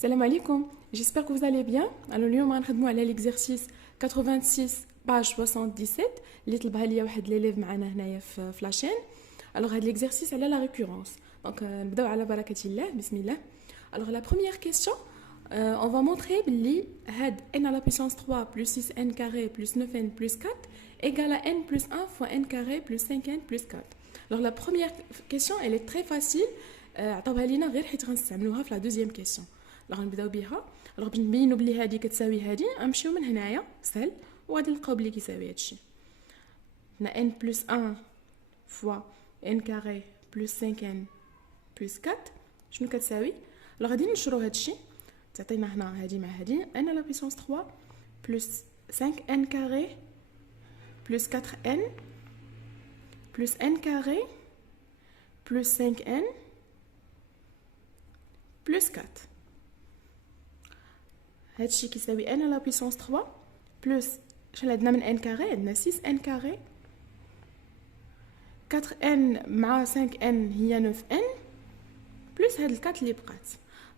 Salam alaikum, j'espère que vous allez bien. Alors اليوم غنخدموا على l'exercice 86 page 77 اللي طلبها ليا واحد ليليف معنا هنايا في لاشين. Alors هاد l'exercice على la récurrence. Donc نبداو على بركة الله بسم الله. Alors la première question on va montrer بلي هاد n à la puissance 3 plus 6n carré plus 9n plus 4 égale à n plus 1 fois n carré plus 5n plus 4. Alors la première question elle est très facile. عطاوها لينا غير حيت غنستعملوها في la deuxième question. Alors غنبداو بها. Alors باش نبينوا بلي هذه كتساوي هذه غنمشيو من هنايا سهل وغادي نلقاو بلي كيساوي هادشي. هنا n plus 1 fois n carré plus 5n plus 4 شنو كتساوي؟ alors غادي نشرو هادشي تعطينا هنا هادي مع هادي n à la puissance 3 plus 5n carré plus 4n plus n carré plus 5n plus 4 هادشي كيساوي n à la puissance 3 plus شحال عندنا من n carré عندنا 6n carré 4n مع 5n هي 9n بلس هاد الكات اللي بقات.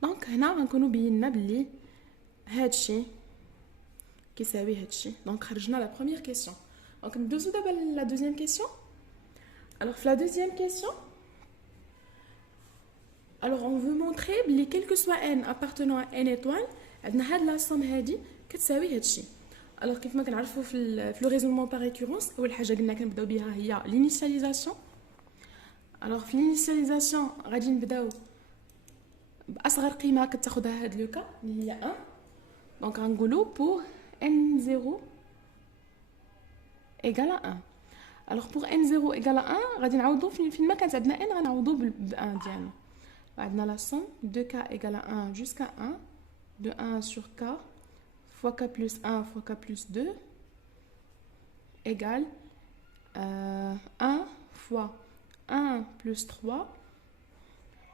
دونك هنا غنكونوا بينا بلي هادشي كيساوي هادشي. دونك خرجنا لا بروميير كيسيون. دونك ندوزو دابا لا دوزيام كيسيون. alors في لا دوزيام كيسيون alors on veut montrer بلي quel que soit n appartenant à n étoile عندنا هاد لا سوم هادي كتساوي هادشي. alors كيف ما كنعرفوا في لو ريزونمون بار ريكورونس اول حاجه قلنا كنبداو بها هي l'initialisation. alors في l'initialisation غادي نبداو باصغر قيمه كتاخذها هاد لو كا اللي هي 1. دونك غنقولوا pour n0 égale à 1. alors pour n0 égale à 1 غادي نعوضوا فين ما كانت عندنا n غنعوضوا ب 1 ديالنا. عندنا la somme de k égale à 1 jusqu'à 1 de 1 sur k fois k plus 1 fois k plus 2 égale 1 fois 1 plus 3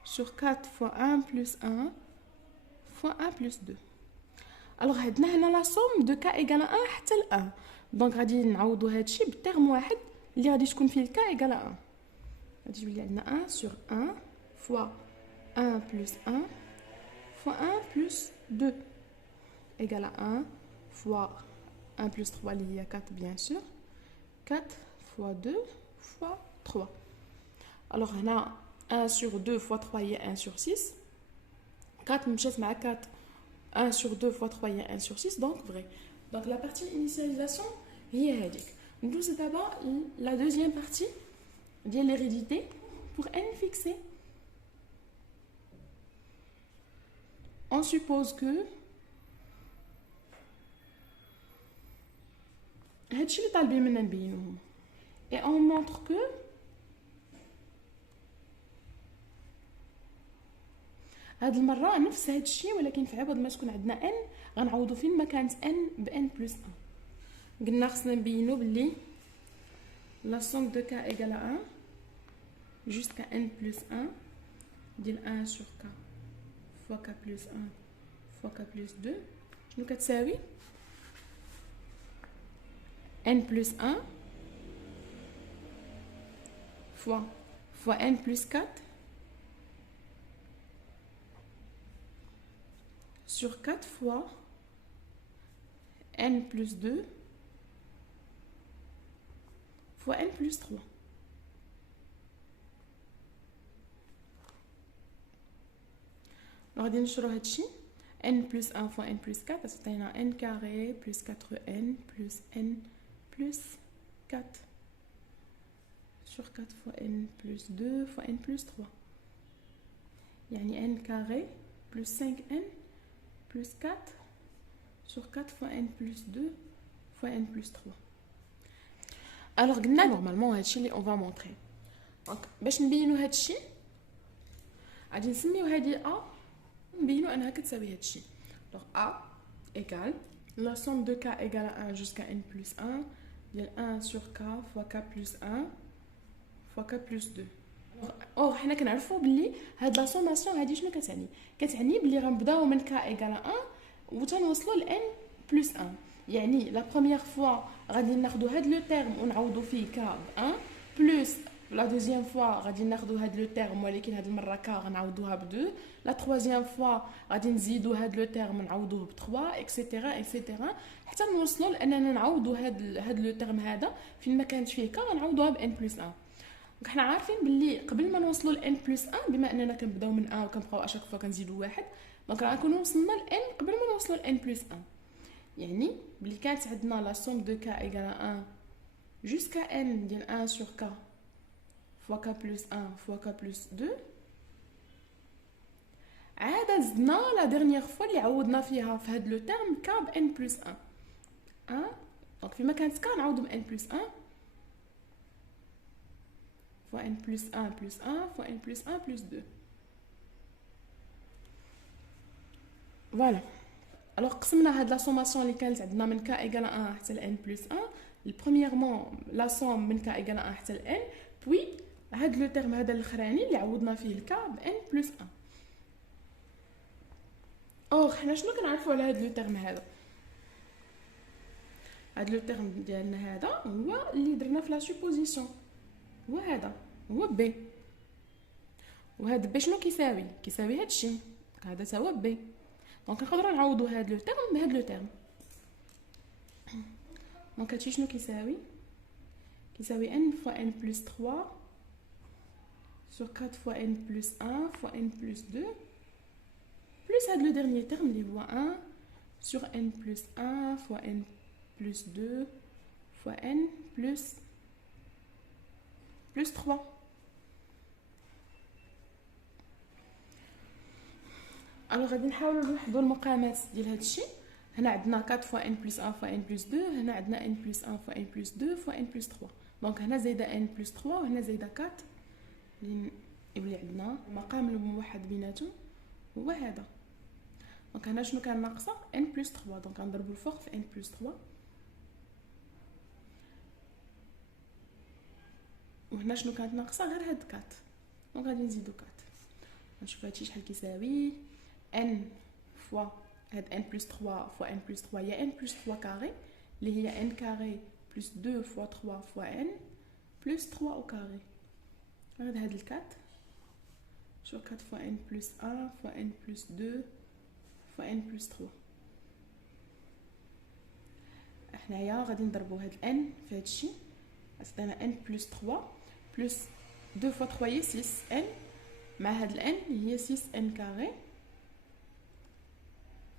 sur 4 fois 1 plus 1 fois 1 plus 2. alors عندنا هنا la somme de k égale à 1 حتى ل 1. دونك غادي نعوضوا هادشي بالترم واحد اللي غادي تكون فيه k égale à 1. غادي يولي عندنا 1 sur 1 fois 1 plus 1 fois 1 plus 2 égale à 1 fois 1 plus 3 اللي هي 4 bien sûr 4 fois 2 fois 3. alors هنا 1 sur 2 fois 3 هي 1 sur 6 4 مشات مع 4 1 sur 2 fois 3 هي 1 sur 6 donc vrai. donc la partie initialisation هي هذيك. ندوز دابا la deuxième partie ديال l'hérédité pour n fixé. on suppose que هادشي اللي طالبين منا نبينوه et on montre que هاد المره نفس هادشي ولكن في عوض ما تكون عندنا n غنعوضوا فين ما كانت n ب n plus 1. قلنا خصنا نبينو بلي la somme de k égale à 1 jusqu'à n plus 1 ديال 1 sur k fois k plus 1 fois k plus 2 شنو كتساوي n plus 1 fois n plus 4 sur 4 fois n plus 2 fois n plus 3. غادي نشرو هادشي n plus 1 fois n plus 4 تعطينا n carré plus 4n plus n plus 4 sur 4 fois n plus 2 fois n plus 3 يعني n carré plus 5n plus 4 sur 4 fois n plus 2 fois n plus 3. alors قلنا نورمالمون هادشي اللي on va montrer. دونك باش نبينوا هادشي غادي نسميو هادي a نبينوا انها كتساوي هادشي. دونك a égale la somme de k égale à 1 jusqu'à n plus 1 ديال 1 sur k fois k plus 1 fois k plus 2. اور حنا كنعرفوا بلي هاد لا سوماسيون هادي شنو كتعني بلي غنبداو من k égale à 1 وتنوصلوا ل n plus 1. يعني لا بروميير فوا غادي ناخذوا هاد لو تيرم ونعوضوا فيه k ب 1 بلس La deuxième fois غادي ناخذوا هاد لو تيرم ولكن هاد المره كا غنعوضوها ب 2. لا troisième fois غادي نزيدوا هاد لو تيرم نعوضوه ب 3 اكسيتيرا اكسيتيرا حتى نوصلوا لاننا نعوضوا هاد لو تيرم هذا فين ما كانت فيه كا غنعوضوها ب n بلس 1. دونك حنا عارفين باللي قبل ما نوصلوا ل n بلس 1 بما اننا كنبداو من 1 وكنبقاو اشاك فوا كنزيدوا واحد دونك غنكونوا وصلنا ل n قبل ما نوصلوا ل n بلس 1. يعني باللي كانت عندنا لا سوم دو k égale 1 jusqu'à n ديال 1 sur k fois k plus 1 fois k plus 2 عاد زدنا لا ديرنيير فوا اللي عوضنا فيها في هاد لو تيرم k ب n plus 1 دونك فيما كانت k نعوضو ب n plus 1 fois n plus 1 plus 1 fois n plus 1 plus 2. Voilà. Alors قسمنا هاد لا سوماسيون اللي كانت عندنا من k égale 1 حتى ل n plus 1. premièrement la somme من k égale 1 حتى ل n puis هاد لو تيرم هذا الاخراني اللي عوضنا فيه ال k ب n plus 1. اور حنا شنو كنعرفوا على هاد لو تيرم هذا؟ هاد لو تيرم ديالنا هذا هو اللي درنا في لا سوبوزيسيون هو هذا هو بي وهذا بي شنو كيساوي هادشي هذا تا هو بي دونك نقدروا نعوضوا هاد لو تيرم بهاد لو تيرم. دونك هادشي شنو كيساوي n fois n plus 3 sur 4 fois n plus 1 fois n plus 2 plus هاد لو dernier terme اللي هو 1 sur n plus 1 fois n plus 2 fois n plus 3. alors غادي نحاولوا نوحدوا المقامات ديال هذا الشيء. هنا عندنا 4 fois n plus 1 fois n plus 2 هنا عندنا n plus 1 fois n plus 2 fois n plus 3 دونك هنا زايده n plus 3 وهنا زايده 4 اللي يولي عندنا المقام الموحد بيناتهم هو هذا. دونك هنا شنو كان ناقصه n plus 3 دونك غنضربوا الفوق في n plus 3 وهنا شنو كانت ناقصه غير هاد 4 دونك غادي نزيدو 4. نشوف هادشي شحال كيساوي n fois هاد n plus 3 fois n plus 3 هي n plus 3 carré اللي هي n carré plus 2 fois 3 fois n plus 3 au carré. هاد ال 4 sur 4 fois n plus 1 fois n plus 2 fois n plus 3. حنايا غادي نضربوا هاد n في هادشي عطينا n plus 3 plus 2 fois 3 هي 6 n مع هاد ال n هي 6 n carré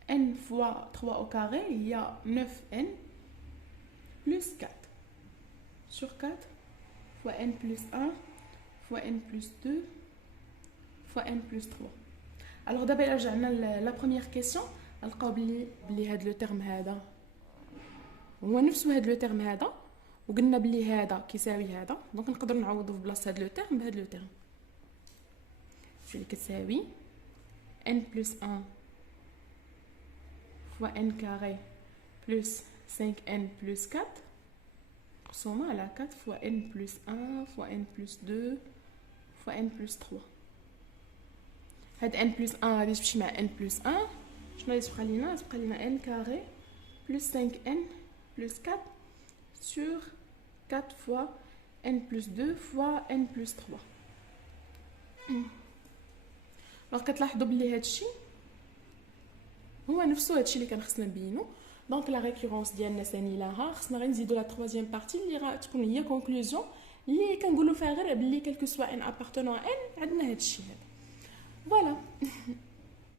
n fois 3 au carré هي 9 n plus 4 sur 4 fois n plus 1 fois n plus 2 fois n plus 3. alors دابا الا رجعنا لا بروميير كيسيون نلقاو بلي هاد لو تيرم هذا هو نفسه هاد لو تيرم هذا وقلنا بلي هذا كيساوي هذا دونك نقدر نعوضو في بلاصه هاد لو تيرم بهاد لو تيرم اللي كتساوي n plus 1 fois n carré plus 5n plus 4 مقسومة على 4 fois n plus 1 fois n plus 2 fois n plus 3. هاد n plus 1 غادي تمشي مع n plus 1 شنو غادي تبقى لينا؟ تبقى لينا n carré plus 5n plus 4 sur 4 fois n plus 2 fois n plus 3. alors كتلاحظوا بلي هادشي هو نفسه هادشي اللي كان خصنا نبينو. دونك لا ريكورونس ديالنا سانيلاها خصنا غير نزيدو لا ترويزيام بارتي اللي غتكون هي كونكلوزيون اللي كنقولوا فيها غير بلي كلكو سوا ان ابارتونون ان عندنا هادشي هذا. فوالا